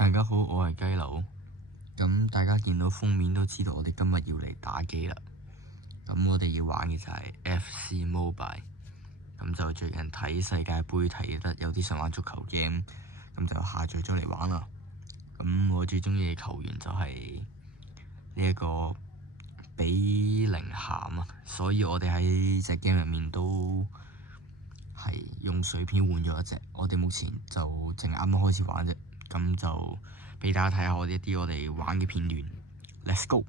大家好，我係雞柳。咁大家見到封面都知道，我哋今日要嚟打機啦。咁我哋要玩嘅就係 FC Mobile。咁就最近睇世界盃睇得有啲想玩足球 game，咁就下載咗嚟玩啦。咁我最鍾意嘅球員就係呢一個比寧咸啊，所以我哋喺隻 game 入面都係用水片換咗一隻。我哋目前就淨係啱啱開始玩啫。咁就畀大家睇下我哋玩嘅片段。Let's go！